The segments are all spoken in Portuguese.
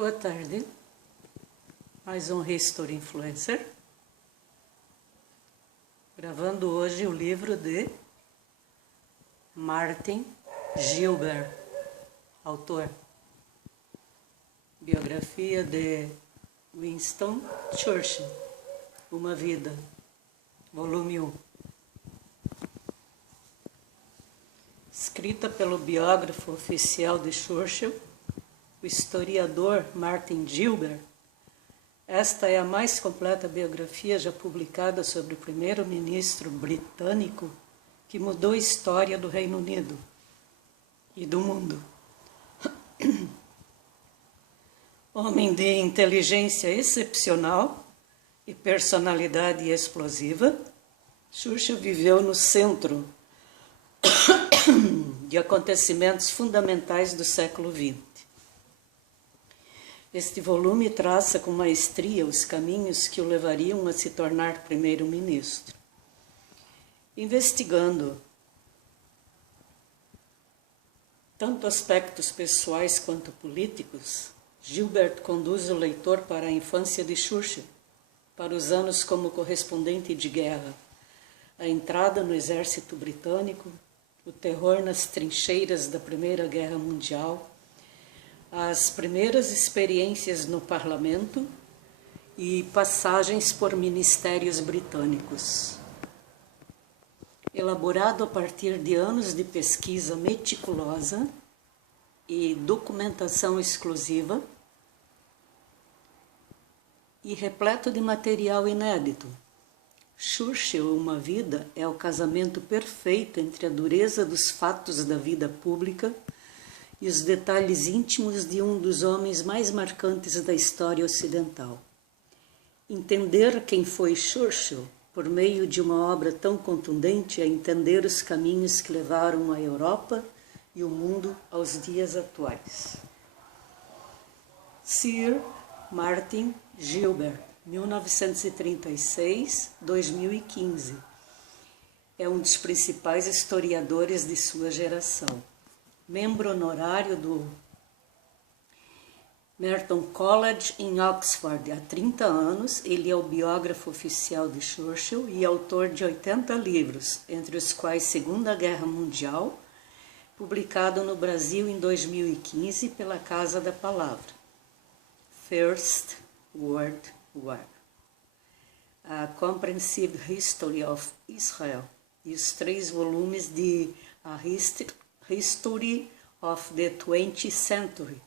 Boa tarde, mais um History Influencer, gravando hoje o livro de Martin Gilbert, autor, biografia de Winston Churchill, Uma Vida, volume 1, escrita pelo biógrafo oficial de Churchill, o historiador Martin Gilbert. Esta é a mais completa biografia já publicada sobre o primeiro-ministro britânico que mudou a história do Reino Unido e do mundo. Homem de inteligência excepcional e personalidade explosiva, Churchill viveu no centro de acontecimentos fundamentais do século XX. Este volume traça com maestria os caminhos que o levariam a se tornar primeiro-ministro. Investigando tanto aspectos pessoais quanto políticos, Gilbert conduz o leitor para a infância de Churchill, para os anos como correspondente de guerra, a entrada no exército britânico, o terror nas trincheiras da Primeira Guerra Mundial, as primeiras experiências no parlamento e passagens por ministérios britânicos. Elaborado a partir de anos de pesquisa meticulosa e documentação exclusiva e repleto de material inédito, Churchill, Uma Vida, é o casamento perfeito entre a dureza dos fatos da vida pública e os detalhes íntimos de um dos homens mais marcantes da história ocidental. Entender quem foi Churchill, por meio de uma obra tão contundente, é entender os caminhos que levaram a Europa e o mundo aos dias atuais. Sir Martin Gilbert, 1936-2015, é um dos principais historiadores de sua geração. Membro honorário do Merton College em Oxford há 30 anos, ele é o biógrafo oficial de Churchill e autor de 80 livros, entre os quais Segunda Guerra Mundial, publicado no Brasil em 2015 pela Casa da Palavra, First World War, a Comprehensive History of Israel e os 3 volumes de A History of the 20th Century.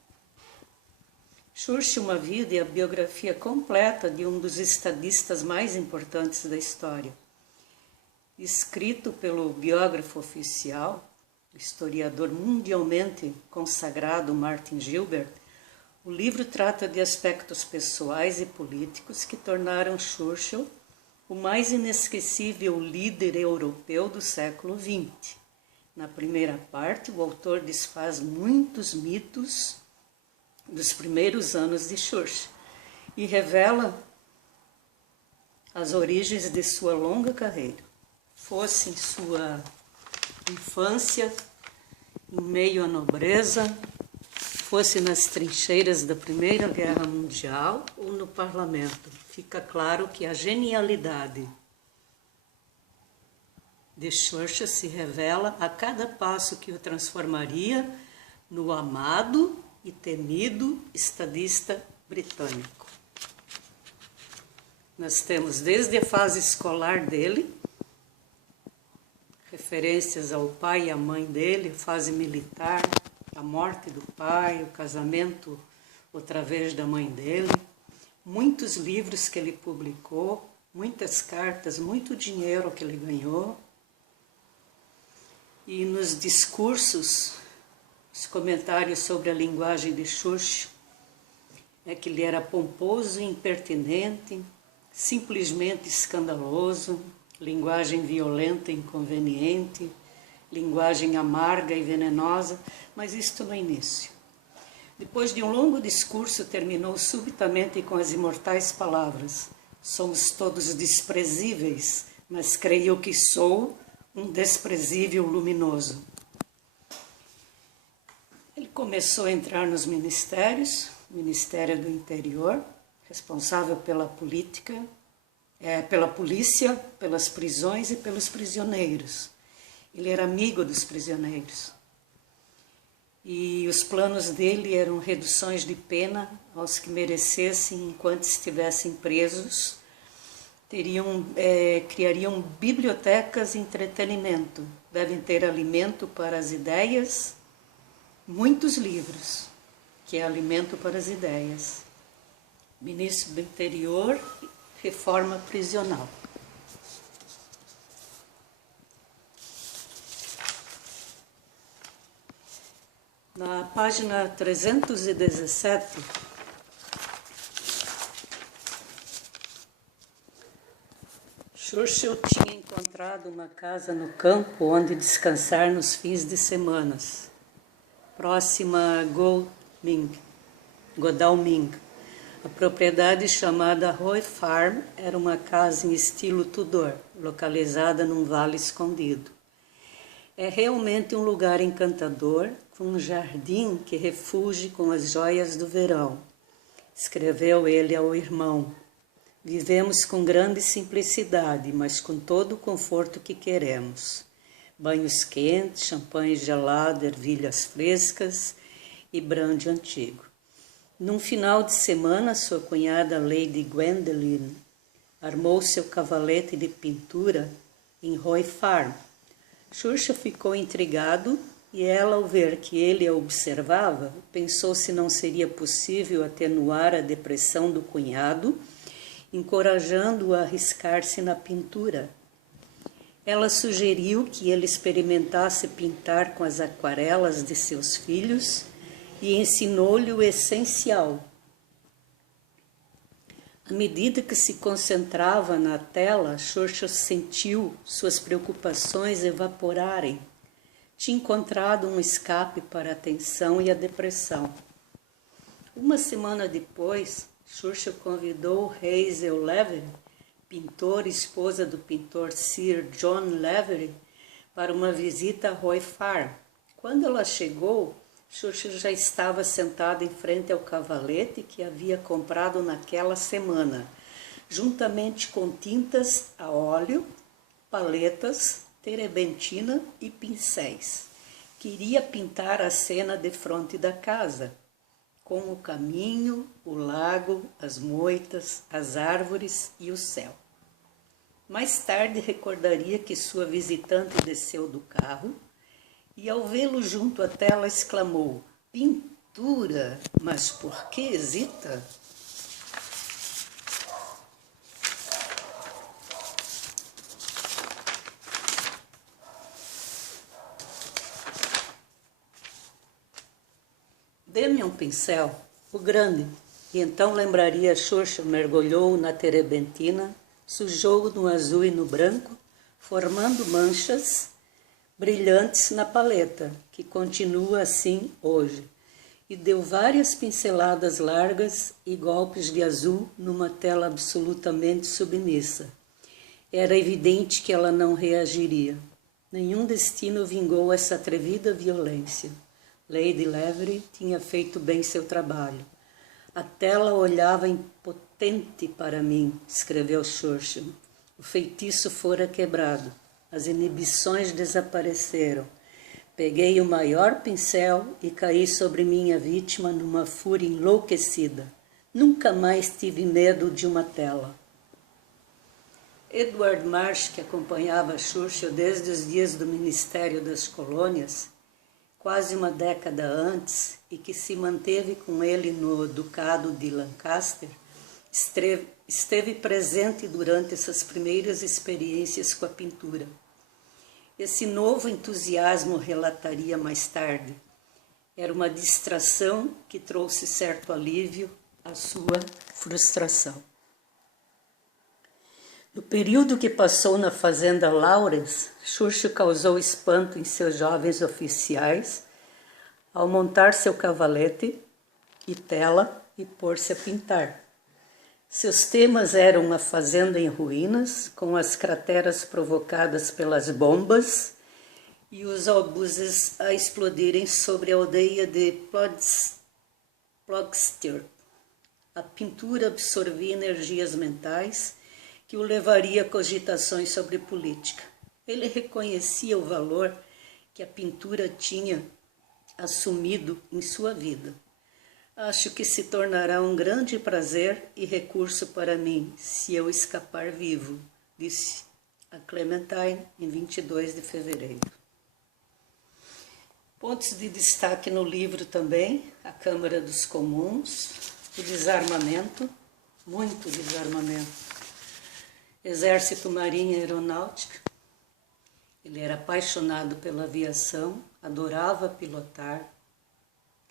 Churchill, Uma Vida, é a biografia completa de um dos estadistas mais importantes da história. Escrito pelo biógrafo oficial, o historiador mundialmente consagrado Martin Gilbert, o livro trata de aspectos pessoais e políticos que tornaram Churchill o mais inesquecível líder europeu do século XX. Na primeira parte, o autor desfaz muitos mitos dos primeiros anos de Churchill e revela as origens de sua longa carreira, fosse em sua infância, em meio à nobreza, fosse nas trincheiras da Primeira Guerra Mundial ou no parlamento. Fica claro que a genialidade de Churchill se revela a cada passo que o transformaria no amado e temido estadista britânico. Nós temos desde a fase escolar dele, referências ao pai e à mãe dele, a fase militar, a morte do pai, o casamento outra vez da mãe dele, muitos livros que ele publicou, muitas cartas, muito dinheiro que ele ganhou. E nos discursos, os comentários sobre a linguagem de Churchill é que ele era pomposo e impertinente, simplesmente escandaloso, linguagem violenta e inconveniente, linguagem amarga e venenosa, mas isto no início. Depois de um longo discurso, terminou subitamente com as imortais palavras: somos todos desprezíveis, mas creio que sou um desprezível luminoso. Ele começou a entrar nos ministérios, Ministério do Interior, responsável pela política, pela polícia, pelas prisões e pelos prisioneiros. Ele era amigo dos prisioneiros. E os planos dele eram reduções de pena aos que merecessem enquanto estivessem presos. Criariam bibliotecas e entretenimento. Devem ter alimento para as ideias, muitos livros, que é alimento para as ideias. Ministro do Interior, reforma prisional. Na página 317, Churchill tinha encontrado uma casa no campo onde descansar nos fins de semana, próxima a Godalming. A propriedade chamada Roy Farm era uma casa em estilo Tudor, localizada num vale escondido. É realmente um lugar encantador, com um jardim que refugie com as joias do verão, escreveu ele ao irmão. Vivemos com grande simplicidade, mas com todo o conforto que queremos. Banhos quentes, champanhe gelado, ervilhas frescas e brande antigo. Num final de semana, sua cunhada Lady Gwendoline armou seu cavalete de pintura em Roy Farm. Churchill ficou intrigado e ela, ao ver que ele a observava, pensou se não seria possível atenuar a depressão do cunhado, encorajando-o a arriscar-se na pintura. Ela sugeriu que ele experimentasse pintar com as aquarelas de seus filhos e ensinou-lhe o essencial. À medida que se concentrava na tela, Churchill sentiu suas preocupações evaporarem. Tinha encontrado um escape para a tensão e a depressão. Uma semana depois, Churchill convidou Hazel Lavery, pintora e esposa do pintor Sir John Lavery, para uma visita a Roy Farm. Quando ela chegou, Churchill já estava sentado em frente ao cavalete que havia comprado naquela semana, juntamente com tintas a óleo, paletas, terebentina e pincéis. Queria pintar a cena de fronte da casa, com o caminho, o lago, as moitas, as árvores e o céu. Mais tarde recordaria que sua visitante desceu do carro e, ao vê-lo junto à tela, exclamou: "Pintura, mas por que hesita?" "Dê-me um pincel, o grande." E então lembraria Churchill, mergulhou na terebentina, sujou no azul e no branco, formando manchas brilhantes na paleta, que continua assim hoje, e deu várias pinceladas largas e golpes de azul numa tela absolutamente submissa. Era evidente que ela não reagiria. Nenhum destino vingou essa atrevida violência. Lady Lavery tinha feito bem seu trabalho. A tela olhava impotente para mim, escreveu Churchill. O feitiço fora quebrado. As inibições desapareceram. Peguei o maior pincel e caí sobre minha vítima numa fúria enlouquecida. Nunca mais tive medo de uma tela. Edward Marsh, que acompanhava Churchill desde os dias do Ministério das Colônias, quase uma década antes, e que se manteve com ele no Ducado de Lancaster, esteve presente durante essas primeiras experiências com a pintura. Esse novo entusiasmo, relataria mais tarde, era uma distração que trouxe certo alívio à sua frustração. No período que passou na fazenda Lawrence, Churchill causou espanto em seus jovens oficiais ao montar seu cavalete e tela e pôr-se a pintar. Seus temas eram a fazenda em ruínas, com as crateras provocadas pelas bombas e os obuses a explodirem sobre a aldeia de Ploegster. A pintura absorvia energias mentais que o levaria a cogitações sobre política. Ele reconhecia o valor que a pintura tinha assumido em sua vida. Acho que se tornará um grande prazer e recurso para mim se eu escapar vivo, disse a Clementine em 22 de fevereiro. Pontos de destaque no livro também: a Câmara dos Comuns, o desarmamento, muito desarmamento, Exército, Marinha e Aeronáutica. Ele era apaixonado pela aviação, adorava pilotar,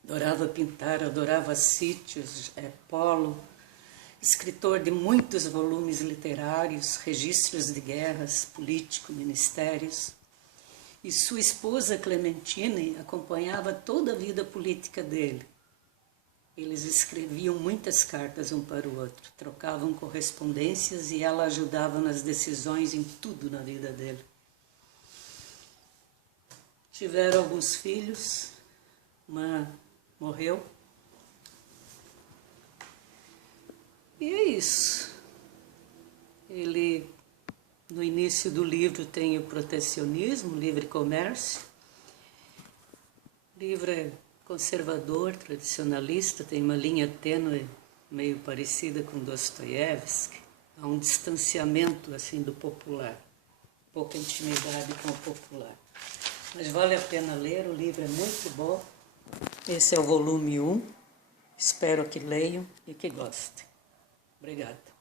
adorava pintar, adorava sítios, polo, escritor de muitos volumes literários, registros de guerras, político, ministérios. E sua esposa Clementine acompanhava toda a vida política dele. Eles escreviam muitas cartas um para o outro, trocavam correspondências e ela ajudava nas decisões em tudo na vida dele. Tiveram alguns filhos, uma morreu. E é isso. Ele, no início do livro, tem o protecionismo, o livre comércio. O livro é conservador, tradicionalista, tem uma linha tênue, meio parecida com Dostoiévski. Há um distanciamento assim do popular, pouca intimidade com o popular. Mas vale a pena ler, o livro é muito bom. Esse é o volume 1. Espero que leiam e que gostem. Obrigada.